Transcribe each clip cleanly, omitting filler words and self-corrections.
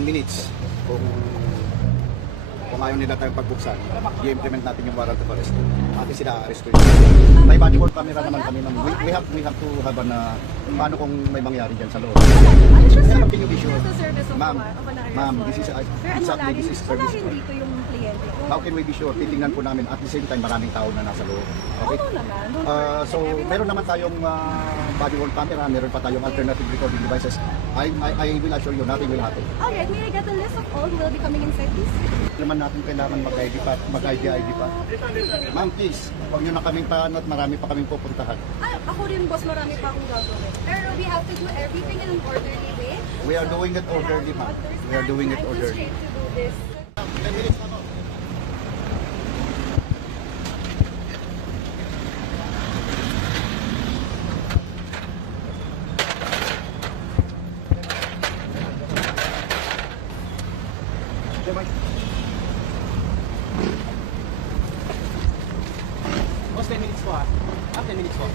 10 minutes. Kung ayaw nila tayong pagbuksan, i-implement natin yung warrant of arrest. Atin sila arrestuin. May body worn camera naman kami. We have to have paano kung may mangyari dyan sa loob. Ano siya, sir? Can you be sure? Sa service of Ma'am, this is exactly this is service. Wala rin dito yung kliyente ko. How can we be sure? Titingnan po namin at the same time maraming tao na nasa loob. Okay? Oo naman. Don't worry. So, meron naman tayong body worn camera, meron pa tayong alternative recording devices. I will assure you, nothing will happen. Alright, may I get a list of all who will be coming inside, please? Naman natin kailangan mag-ID pa. Ma'am, please, huwag nyo na kaming paano at marami pa kaming pupuntahan. Ay, ako rin, boss, marami pa akong gagawin. Pero we have to do everything in an orderly way. We are doing it orderly, ma'am. We are doing it orderly. I'm just to do this. 10 minutes na po. Boss, 10 minutes po 10 minutes po.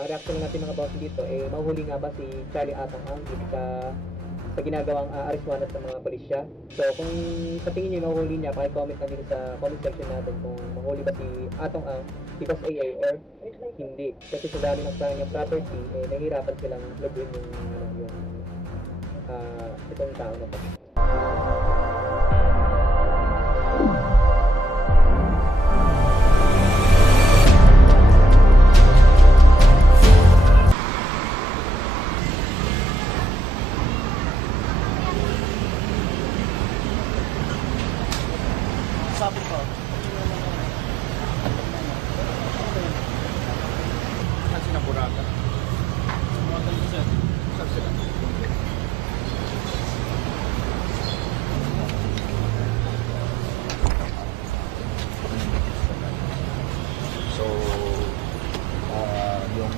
Ang reaction lang natin mga boss dito, mahuhuli nga ba si Charlie Atong Ang dito sa ginagawang areswana sa mga pulisya? So kung sa tingin niyo mahuhuli niya, pakicomment lang dito sa comment section natin kung mahuli ba si Atong Ang because AA or hindi. Kasi sa dami ng kanyang property, nahihirapan silang lubuin yung itong tao na to. Sabi ko. Saan sila burata? Mga ganito, sir. Saan sila? So, yung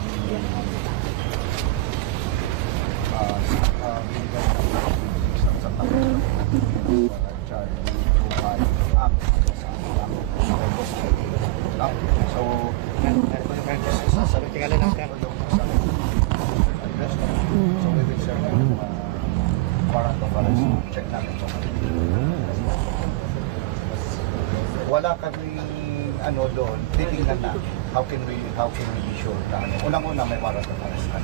So we will serve warrant of arrest. Check namin kung wala kami doon, titingnan na how can we be sure na unang-una may warrant of arrest na.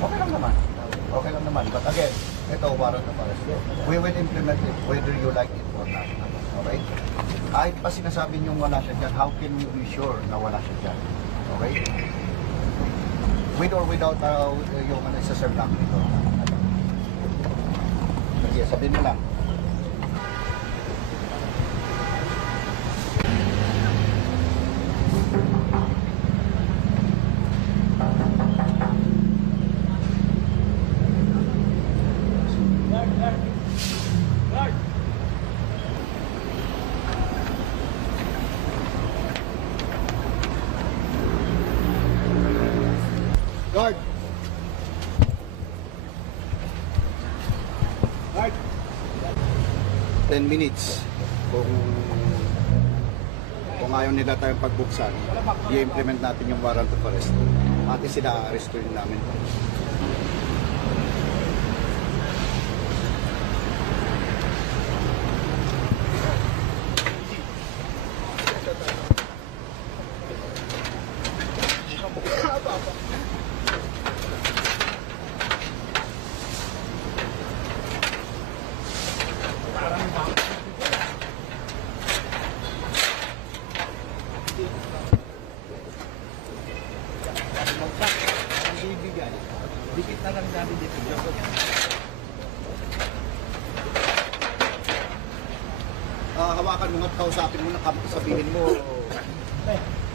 Okay lang naman. But again, ito warrant of arrest. We will implement it whether you like it or not. Okay? Kahit pa sinasabi nyo wala siya dyan, how can we be sure na wala siya dyan? Okay? With or without yung isa-serve lang dito. Sige, sabihin mo lang. Guard! Guard! 10 minutes. Kung ayaw nila tayong pagbuksan, i-implement natin yung warrant of arrest. Atin sila arrestuin namin. Dikit na lang namin dito. Hawakan mo nga, kausapin mo na, sabihin mo.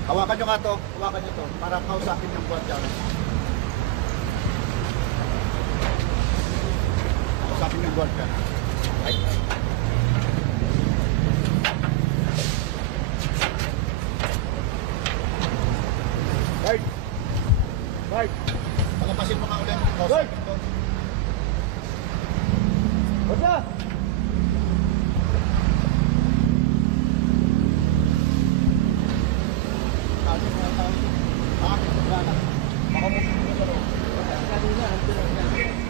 Hawakan nyo nga to, hawakan nyo to, para kausapin yung guardia. Kausapin yung guardia. Ay. Guard! Guard! Pakapasin mo ka ulit. Guard! Basta! Bakit mga tao ito? Bakit ito? Baka mo sino ka rin? Kanina, nandun lang yan.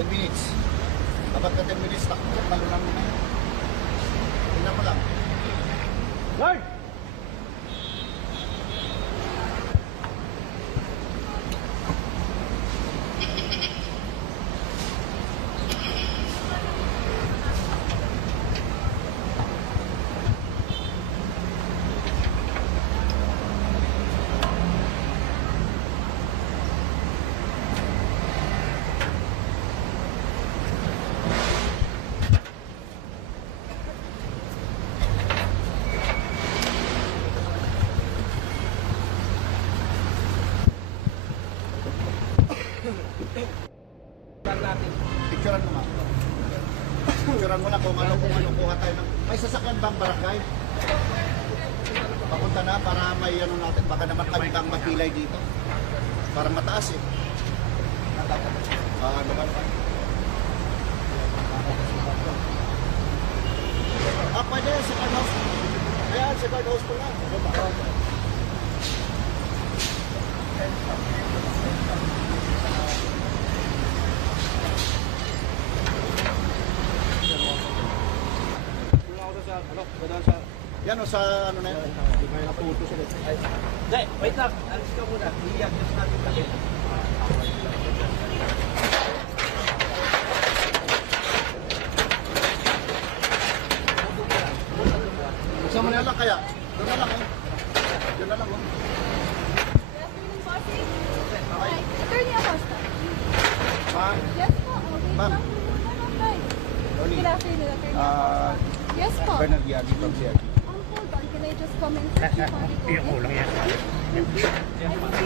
10 minutes. Dapat ka 10 minutes, takbo lang muna. Tingnan mo lang. Guard! Picturean mo nga. Picturean mo na kung ano kuha tayo ng... May sasakyan bang barangay? Papunta na para may ano natin. Baka naman kami bang mapilay dito. Para mataas eh. Ano ba naman? Pwede yan sa card house. Ayan, sa card house po lang. Ano ba? Yan o sa ano na yan. Hindi, wait lang. Alis ka muna. I-adjust natin kami. Buksan mo na lang kaya. Doon na lang eh. Doon na lang oh. Good afternoon, bossing. Hi, Attorney Acosta. Ma'am, Yes po. Okay Ma'am. lang. Guys. Tony. Good afternoon, Attorney. Yes po. Bernard Yagi from CRT. Hold on. Can I just comment first before we go in? I think we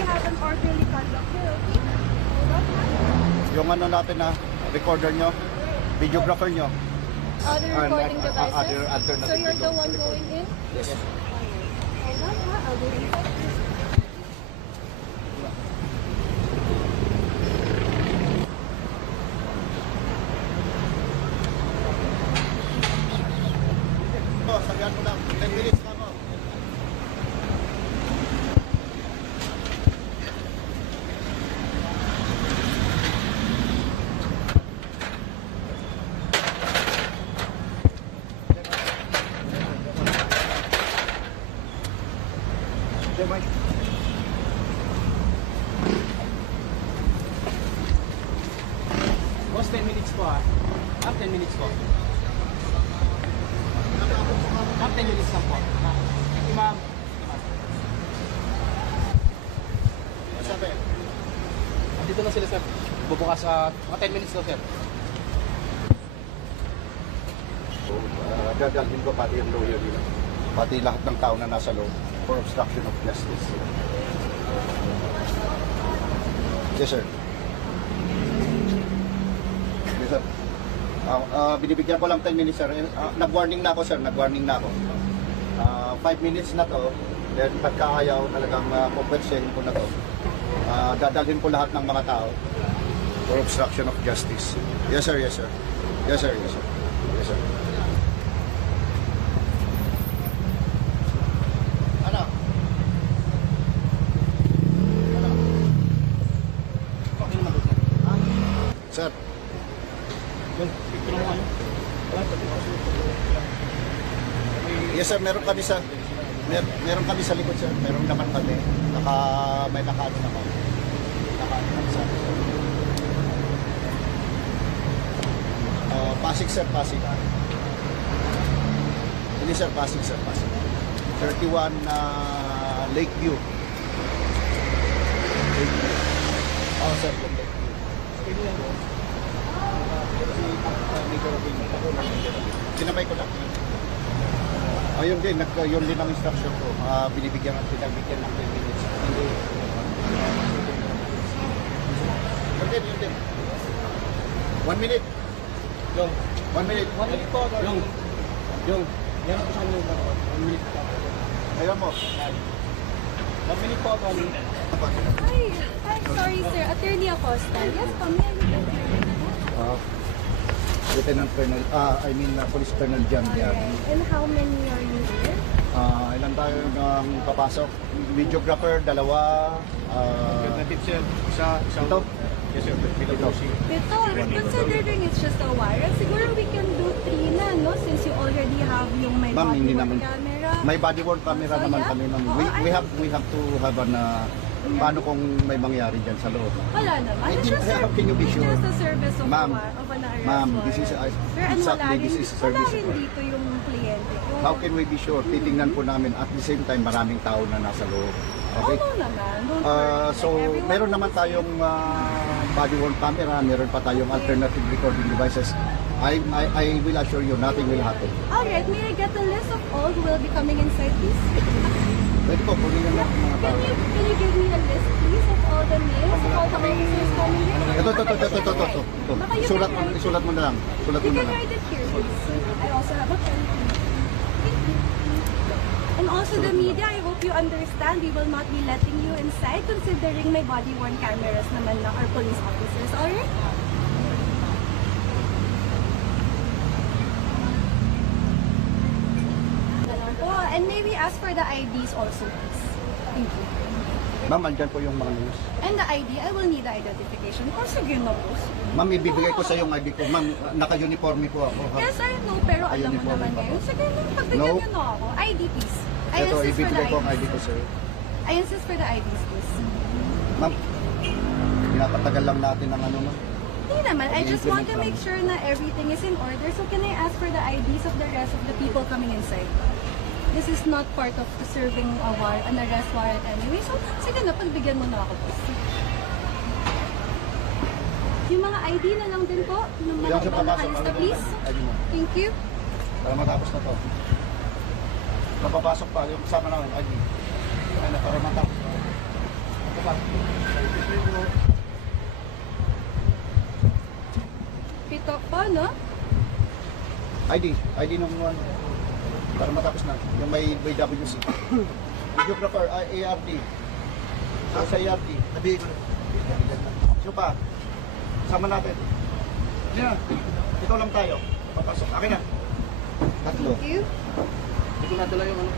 have an orderly conduct here, okay? Hold on, ma'am. Yung ano natin na recorder nyo, videographer nyo. Other recording devices. Other alternative So you're the video. one going in? Yes. Hold on, ha? I'll go inside. Oh, sabihan mo lang. 10 minutes na ako. Okay, Mike. Boss, 10 minutes po ah. 10 minutes po. 10 minutes lang po. Ma'am. Sabi. Dito na sila, sir. Bubukas sa mga 10 minutes daw, sir. Dadalhin ko pati yung lawyer nila. Pati lahat ng tao na nasa loob for obstruction of justice. Yes, sir. Yes, sir. Binibigyan ko lang 10 minutes, sir. Nag-warning na ako, sir. Nag-warning na ako. 5 minutes na to. Then, pagka ayaw, talagang pupwersehin ko na to. Dadalhin ko lahat ng mga tao for obstruction of justice. Yes, sir. Yes, sir. Yes, sir. Yes, sir. Yes, sir. Ano? Okay naman po, sir. Sir. Yung picture mo ano? Yes, sir. Meron kami sa likod, sir. Meron naman kami. May nakaano naman. Nakaano naman sa Pasig, sir. Pasig. Hindi, sir. Pasig, sir. Pasig. 31 Lakeview. Oh, sir. Yung Lakeview. Sinabay ko lang. Ayun din, yun din ang instruction ko. Binibigyan ng pinagbigyan ng 10 minutes. Hindi. Yun din. 1 minute. Yung, 1 minute. 1 minute po. Yung, yan ako sa inyo. 1 minute po. Ayaw mo. 1 minute po, Tony. Hi, sorry sir. Attorney Acosta. Yes, kami. Lieutenant Colonel, Police Colonel John Diaz. Alright. And how many are you here? Ilan tayo ng papasok? Videographer, dalawa. Alternative, sir. Isa. Ito? Yes, sir. PWC. Ito, considering it's just a warrant, siguro we can do 3 na, no? Since you already have yung may Ma'am, hindi body-worn naman. camera. May body worn camera So, naman yeah. kami, ma'am. Oo, We have to have an paano kung may mangyari dyan sa loob. Wala naman. It's just, How can you be it's sure? just a service of, Ma'am, of an arrest ma'am, warrant. this is Sir, and exactly, wala this rin, is wala service rin warrant. dito yung kliyente ko. How can we be sure? Titingnan po namin at the same time maraming tao na nasa loob. Okay? Oo naman. Don't worry. So, Like, everyone meron naman knows. tayong body worn camera, meron pa tayong alternative recording devices. I will assure you, nothing will happen. Alright, may I get a list of all who will be coming inside, please? Pwede po, kunin nyo lang mga tao. Can you give me a list, please, of all the names of all the officers coming here? Ito. Baka you Isulat can mo, write it. isulat mo na lang. Sulat mo You na can lang. write it here, please. I also have a pen. And also the media, I hope you understand, we will not be letting you inside considering may body-worn cameras naman na our police officers. Alright? Ganun po. And maybe ask for the IDs also, please. Thank you. Ma'am, andyan po yung mga news. And the ID, I will need the identification. O sige na po. Ma'am, ibibigay ko sa yung ID ko. Ma'am, naka-uniforme po ako. Ha? Yes, I know, pero alam mo Ayun, naman po. ngayon. Sige na, pagbigyan No. niyo na ako. ID, please. I Ito, insist for the ibibigay ko ang ID IDs. ko, sir. I insist for the IDs, please. Ma'am, pinapatagal lang natin ang ano, ma'am. Hindi naman. I just want to I-implement make sure na everything is in order. So can I ask for the IDs of the rest of the people coming inside? This is not part of serving an arrest warrant anyway. So, sige na, pagbigyan mo na ako, please. Yung mga ID na lang din po, ng mga Diyan siya ibang papasok. nakalista, please. ID mo. Thank you. Para matapos na to. Napapasok pa yung kasama namin, ID. Ano, para matapos. Ito pa. Pito po, no? ID ng ano. Para matapos na. Yung may WC. Videographer, ARD. Sa ARD. Sabihin ko na. Sino pa? Sama natin. Yan. Ito lang tayo. Papasok. Akin na. Tatlo. Thank you. Hindi ko nadala yung ano.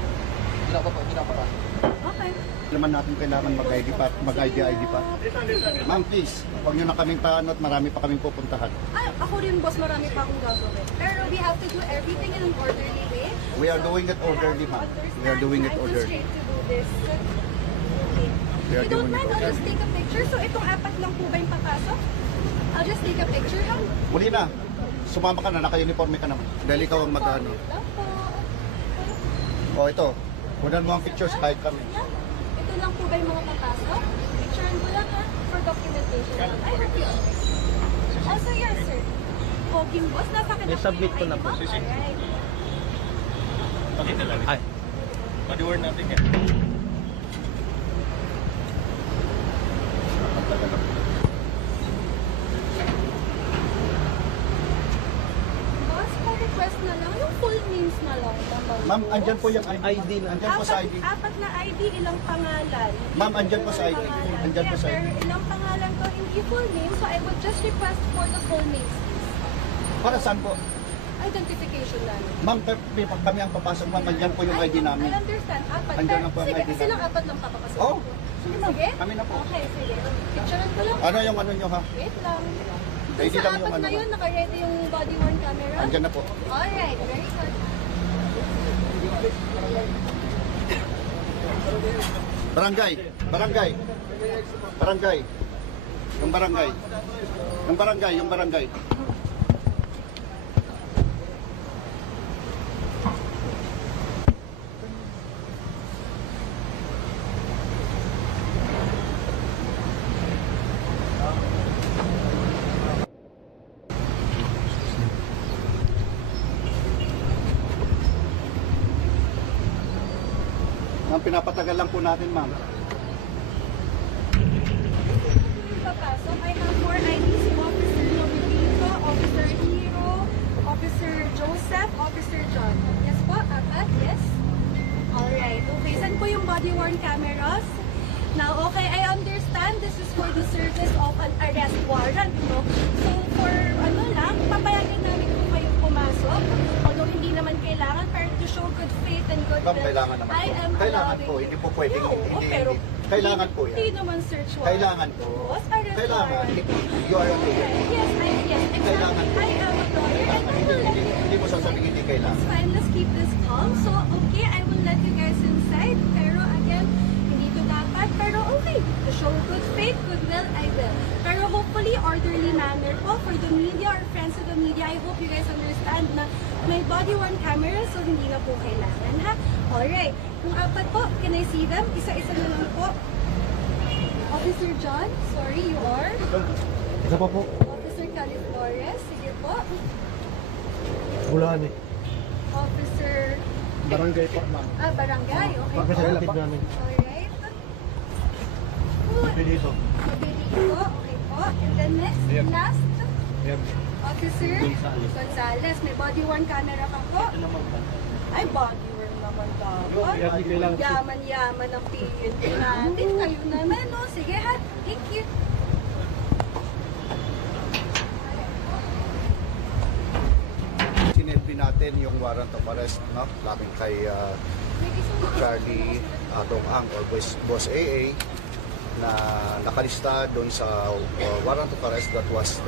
Ginapara. Okay. Naman natin kailangan mag-ID pa. Mag-ID pa. Ma'am, please. Huwag nyo na kaming taanot. Marami pa kaming pupuntahan. Ay, ako rin, boss, marami pa akong gagawin. Pero we have to do everything in an orderly way. We are doing it orderly, ma'am. We are doing it orderly. I'm just to do this. Okay. We are If you don't doing it mind, I'll just orderly. take a picture. So, itong apat lang po ba yung papasok? I'll just take a picture, ha? Muli na. Sumama ka na. Naka-uniforme ka naman. Dahil ikaw ang mag-ano. Lang po. O, ito. Kunan mo ang pictures kahit kami. Yeah. Ito lang po ba yung mga papasok? Picturean ko lang, ha? For documentation lang. I hope you understand. Also, yes, sir. Poging boss, nasa akin na po I-submit yung ko na ID po. mo. Sige. Alright. Pakita lang. Ay. Body-worn natin yan. Boss, request na lang. Yung full names na lang. Ma'am, andyan po yung ID. Andyan po sa ID. Apat na ID, ilang pangalan. Ma'am, andyan po sa ID. Pangalan. Andyan po Yes, sa ID. pero ilang pangalan to, hindi full name. So I would just request for the full names. Para saan po? Identification lang. Ma'am, kami ang papasok. Ma'am, andyan po yung ID namin. I understand. Apat. Andyan na po ang Sige, ID kasi lang namin. apat lang papapasok. Oh. Sige, sige. Kami na po. Okay, sige. Picturean ko lang. Ano yung ano nyo ha? Wait lang. ID Sa lang yung apat ano na ba? yun, naka-ready yung body-worn camera. Andyan na po. Alright, very good. Barangay. Barangay. Barangay. Yung barangay. Yung barangay. Yung barangay. Ma'am, pinapatagal lang po natin, ma'am. Papasok, I have more IDs. Officer Novelito, Officer Hero, Officer Joseph, Officer John. Yes po, apat, yes. Alright, okay. Saan po yung body-worn cameras? Now, okay, I understand this is for the service of an arrest warrant, no? So, for ano lang, papayagan namin po kayong pumasok. Although hindi naman kailangan, pero to show good faith and good Ma'am, kailangan naman I po. am Kailangan allowing po, you. hindi po pwedeng, No, hindi, pero hindi. Kailangan po Hindi yan. naman search warrant. Kailangan po. Boss, arrest Kailangan. warrant. You are a lawyer. Yes, exactly. Kailangan po. I am a lawyer and I will let Hindi mo sasabihin hindi kailangan. It's fine, let's keep this calm. So, okay, I will let you guys inside. Pero again, hindi to dapat. Pero okay, to show good faith, goodwill, I will. Pero hopefully, orderly manner po for the media or friends of the media. I hope you guys understand na may body-worn camera, so hindi na po kailangan, ha? Alright, yung apat po, can I see them? Isa-isa na lang po. Officer John, sorry, you are? Isa pa po. Officer Calif Flores, sige po. Bulahan eh. Officer Barangay po, ma'am. Barangay, okay po. Representative namin. Alright. Good. Dito. Mabilis po, okay po. And then next, Yep. last, Yep. Officer Gonzales. May body-worn camera ka po. Ay, body-worn naman dapat. Yes, kailangan. Yaman-yaman ang PNP natin. Kayo naman, no? Sige ha, thank you. Sinelbi natin yung warrant of arrest, no? Laban kay Charlie Atong Ang or Boss AA na nakalista doon sa warrant of arrest that was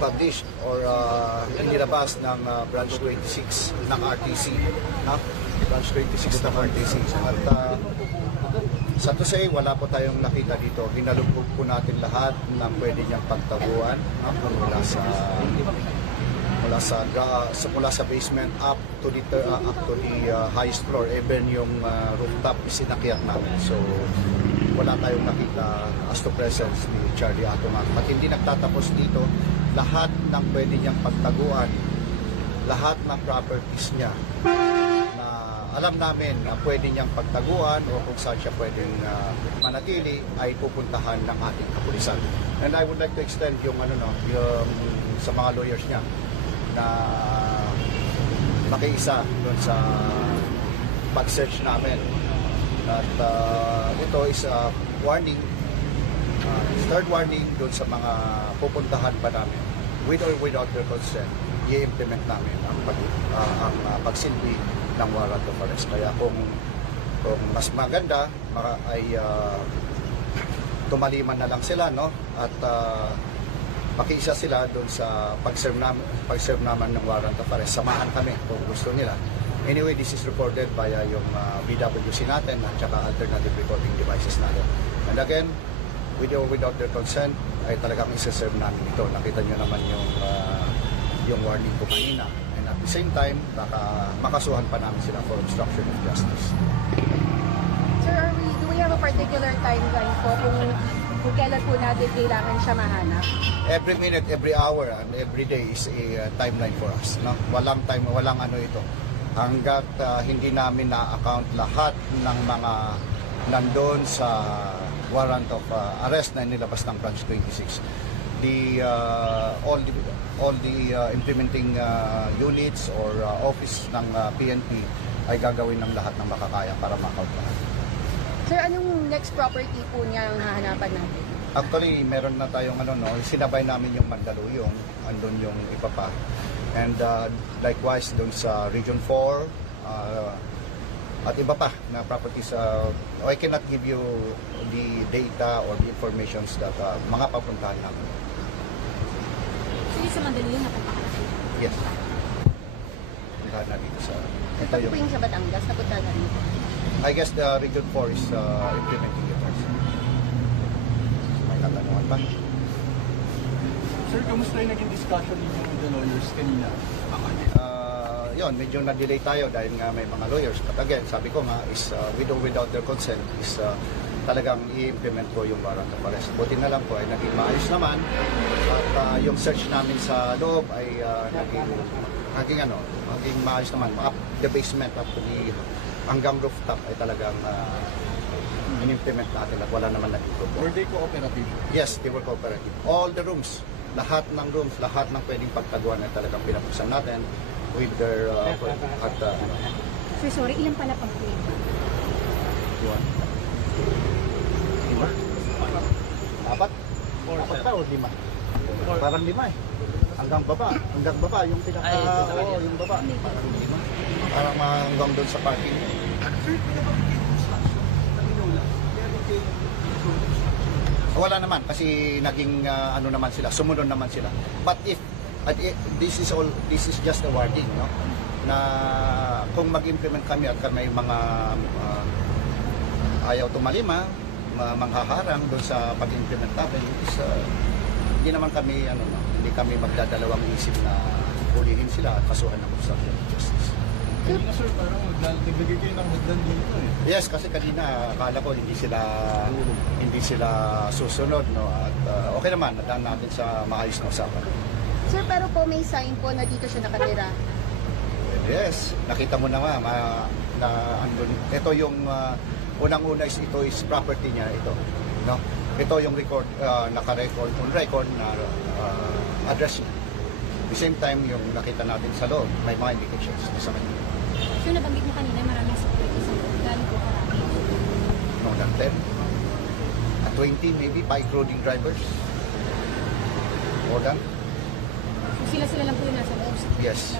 published or inilabas ng branch 26 ng RTC, no? Branch 26 ng RTC. At sa to say, wala po tayong nakita dito. Ginalubog po natin lahat ng pwede niyang pagtaguan, no? Mula sa basement up to the highest floor, even yung rooftop isinakyat namin. So wala tayong nakita as to presence ni Charlie Atoman. At hindi nagtatapos dito, lahat ng pwede niyang pagtaguan, lahat ng properties niya na alam namin na pwede niyang pagtaguan o kung saan siya pwedeng manatili ay pupuntahan ng ating kapulisan. And I would like to extend yung yung sa mga lawyers niya na makiisa doon sa pag-search namin. At ito is a warning, third warning doon sa mga pupuntahan pa namin. With or without their consent, i-implement namin ang pagsilbi ng warrant of arrest. Kaya kung mas maganda, ay tumaliman na lang sila, no? At makiisa sila doon sa pag-serve naman ng warrant of arrest. Samahan kami kung gusto nila. Anyway, this is recorded via yung BWC natin at saka alternative recording devices natin. And again, with or without their consent, ay talagang isa-serve namin ito. Nakita nyo naman yung warning ko kanina. And at the same time, makasuhan pa namin sila for obstruction of justice. Sir, do we have a particular timeline po kung kailan po natin kailangan siya mahanap? Every minute, every hour, and every day is a timeline for us. No? Walang time, walang ito. Hanggat hindi namin na-account lahat ng mga nandun sa warrant of arrest na nilabas ng Branch 26. All the implementing units or office ng PNP ay gagawin ng lahat ng makakaya para ma-account lahat. Sir, anong next property po niya ang hahanapan natin? Actually, meron na tayong sinabay namin yung Mandaluyong, andun yung iba pa. And likewise doon sa Region 4 at iba pa na properties. I cannot give you the data or the informations that mga papuntahan namin. Sige sa Mandaluyong, napapakalaki. Yes. Puntahan na dito sa... Ito po yung sa Batangas, napunta na rin. I guess the Region 4 is implementing it also. May katanungan ba? Sir, kamusta yung naging discussion ninyo with the lawyers kanina? Yun, medyo na-delay tayo dahil nga may mga lawyers. But again, sabi ko nga, is with or without their consent, is talagang i-implement ko yung warrant of arrest. Buti na lang po ay naging maayos naman. At yung search namin sa loob ay naging maayos naman. Up the basement, up to the hanggang rooftop ay talagang in-implement natin at wala naman naging problem. Were they cooperative? Yes, they were cooperative. All the rooms, lahat ng rooms, lahat ng pwedeng pagtaguan ay talagang pinapuksan natin with their Sir, sorry, ilan pala pang claim? Lima? Apat? Apat pa o lima? Parang lima eh. Hanggang baba yung yung baba. Parang lima. Parang hanggang doon sa parking. Sir, pinabanggit mo sa kanina, Wala naman kasi naging ano naman sila, sumunod naman sila. But this is just a warning, no? Na kung mag-implement kami at may mga ayaw tumalima, manghaharang doon sa pag-implement natin, hindi naman kami hindi kami magdadalawang isip na hulihin sila at kasuhan ng obstruction of justice. Kanina sir, parang naglagay kayo ng hagdan dito eh. Yes, kasi kanina akala ko hindi sila susunod, no? At okay naman, nadaan natin sa maayos na usapan. Sir, pero po may sign po na dito siya nakatira. Yes, nakita mo na na andun. Ito yung unang-una ito is property niya ito, no? Ito yung record naka-record on record na address niya. At the same time yung nakita natin sa loob, may mga indications sa kanya. So, nabanggit mo kanina maraming security sa loob. Galing po karami. More than 10 at 20 maybe bike loading drivers. More than. So, sila lang po yung nasa loob. Yes.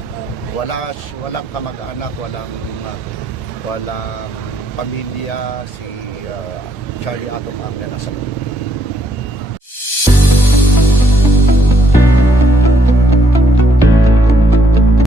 Walang kamag-anak, walang pamilya si Charlie Atom ang nasa loob.